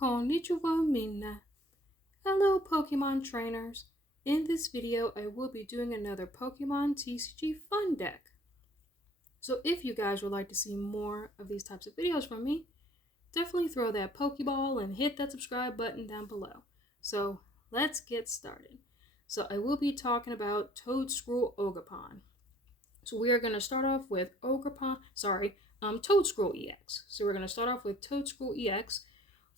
Konnichiwa minna. Hello Pokemon trainers. In this video I will be doing another Pokemon TCG fun deck. So if you guys would like to see more of these types of videos from me, definitely throw that Pokeball and hit that subscribe button down below. So let's get started. So I will be talking about Toedscuel Orgerpon. So we are going to start off with Toedscuel EX. So we're going to start off with Toedscuel EX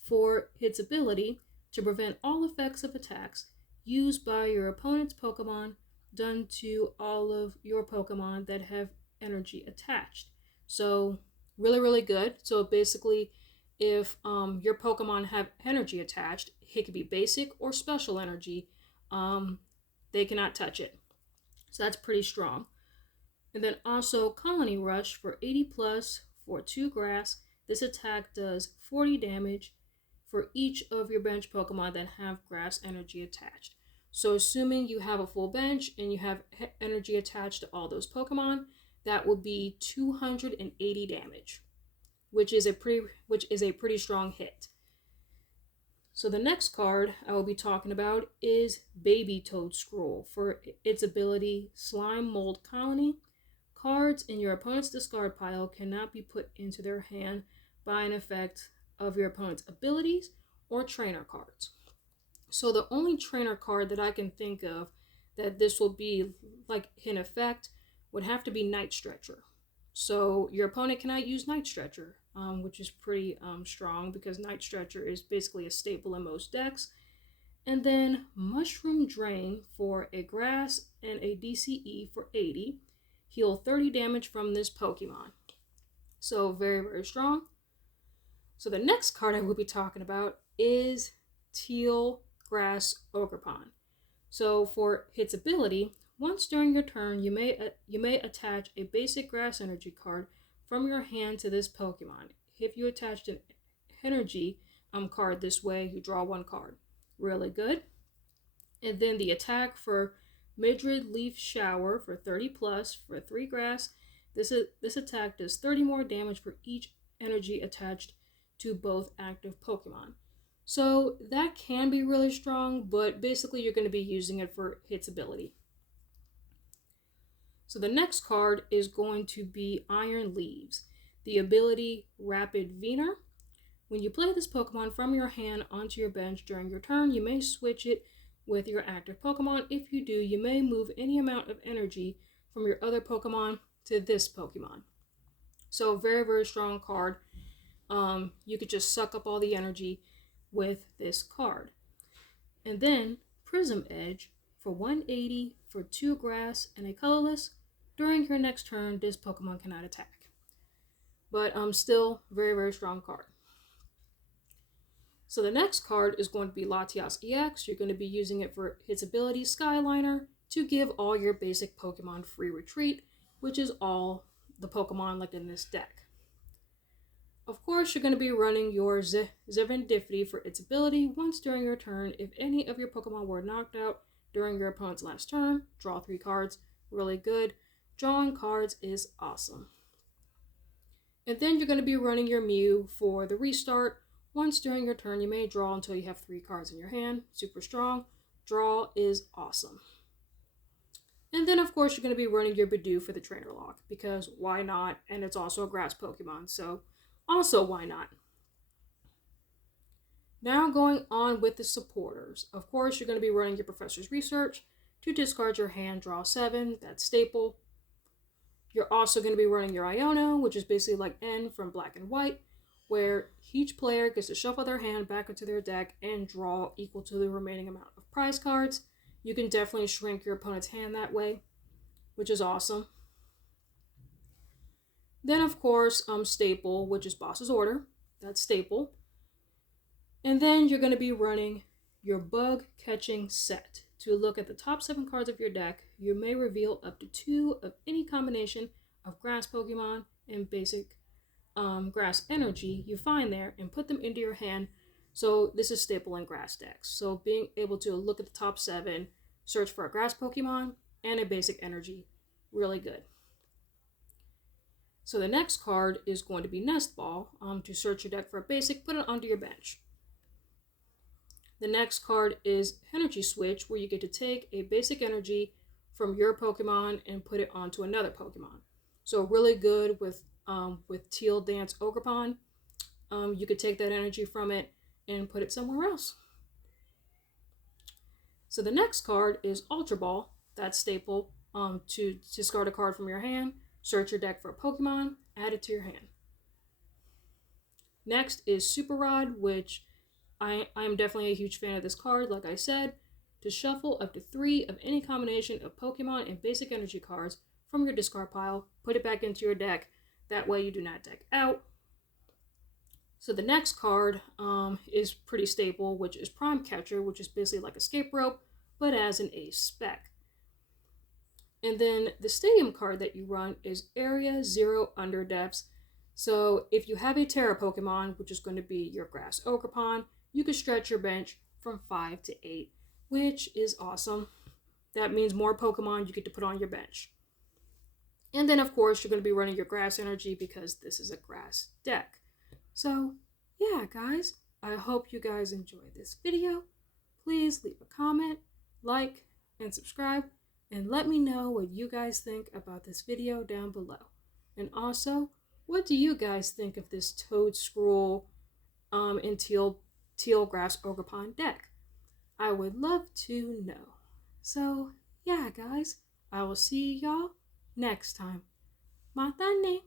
for its ability to prevent all effects of attacks used by your opponent's Pokemon done to all of your Pokemon that have energy attached. So really good. So basically if your Pokemon have energy attached, it could be basic or special energy, they cannot touch it. So that's pretty strong. And then also Colony Rush for 80 plus for 2 grass. This attack does 40 damage for each of your bench Pokemon that have grass energy attached. So assuming you have a full bench and you have energy attached to all those Pokemon, that will be 280 damage, which is a pretty strong hit. So the next card I will be talking about is Baby Toedscuel for its ability Slime Mold Colony. Cards in your opponent's discard pile cannot be put into their hand by an effect of your opponent's abilities or trainer cards. So the only trainer card that I can think of that this will be like in effect would have to be Night Stretcher. So your opponent cannot use Night Stretcher, which is pretty strong because Night Stretcher is basically a staple in most decks. And then Mushroom Drain for a grass and a DCE for 80. Heal 30 damage from this Pokemon. So very strong. So the next card I will be talking about is Teal Grass Orgerpon. So for its ability, once during your turn, you may attach a basic grass energy card from your hand to this Pokemon. If you attached an energy card this way, you draw 1 card. Really good. And then the attack for Midrid Leaf Shower for 30 plus for 3 grass. This attack does 30 more damage for each energy attached to both active Pokemon. So that can be really strong, but basically you're going to be using it for its ability. So the next card is going to be Iron Leaves, the ability Rapid Vener. When you play this Pokemon from your hand onto your bench during your turn, you may switch it with your active Pokemon. If you do, you may move any amount of energy from your other Pokemon to this Pokemon. So very strong card. You could just suck up all the energy with this card. And then Prism Edge for 180 for 2 grass and a colorless. During your next turn, this Pokemon cannot attack. But still very strong card. So the next card is going to be Latias EX. You're going to be using it for its ability Skyliner to give all your basic Pokemon free retreat, which is all the Pokemon like in this deck. Of course, you're going to be running your Serendipity for its ability. Once during your turn, if any of your Pokemon were knocked out during your opponent's last turn, draw 3 cards. Really good. Drawing cards is awesome. And then you're going to be running your Mew for the restart. Once during your turn, you may draw until you have 3 cards in your hand. Super strong. Draw is awesome. And then, of course, you're going to be running your Bidoof for the trainer lock, because why not? And it's also a grass Pokemon, so also why not? Now going on with the supporters. Of course, you're going to be running your Professor's Research to discard your hand, draw 7. That's staple. You're also going to be running your Iono, which is basically like N from Black and White, where each player gets to shuffle their hand back into their deck and draw equal to the remaining amount of prize cards. You can definitely shrink your opponent's hand that way, which is awesome. Then, of course, staple, which is Boss's Order. That's staple. And then you're going to be running your Bug Catching Set. To look at the top 7 cards of your deck, you may reveal up to 2 of any combination of grass Pokemon and basic grass energy you find there and put them into your hand. So this is staple in grass decks. So being able to look at the top 7, search for a grass Pokemon and a basic energy, really good. So the next card is going to be Nest Ball. To search your deck for a basic, put it onto your bench. The next card is Energy Switch, where you get to take a basic energy from your Pokemon and put it onto another Pokemon. So really good with Teal Dance Orgerpon. You could take that energy from it and put it somewhere else. So the next card is Ultra Ball. That's staple. To discard a card from your hand, search your deck for a Pokemon, add it to your hand. Next is Super Rod, which I'm definitely a huge fan of this card. Like I said, to shuffle up to 3 of any combination of Pokemon and basic energy cards from your discard pile, put it back into your deck. That way you do not deck out. So the next card is pretty staple, which is Prime Catcher, which is basically like Escape Rope, but as an ace spec. And then the stadium card that you run is Area 0 Underdepths. So if you have a Terra Pokemon, which is going to be your Grass Orgerpon, you can stretch your bench from 5 to 8, which is awesome. That means more Pokemon you get to put on your bench. And then, of course, you're going to be running your Grass Energy because this is a Grass deck. So, yeah, guys, I hope you guys enjoyed this video. Please leave a comment, like, and subscribe, and let me know what you guys think about this video down below. And also, what do you guys think of this Toedscuel and Teal Grass Orgerpon deck? I would love to know. So, yeah, guys, I will see y'all next time. Matane!